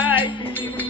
Bye.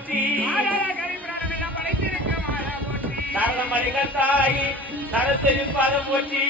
போற்றி. சரணம் அடிகள் தாய் சரஸ்வதி பாதம் போற்றி.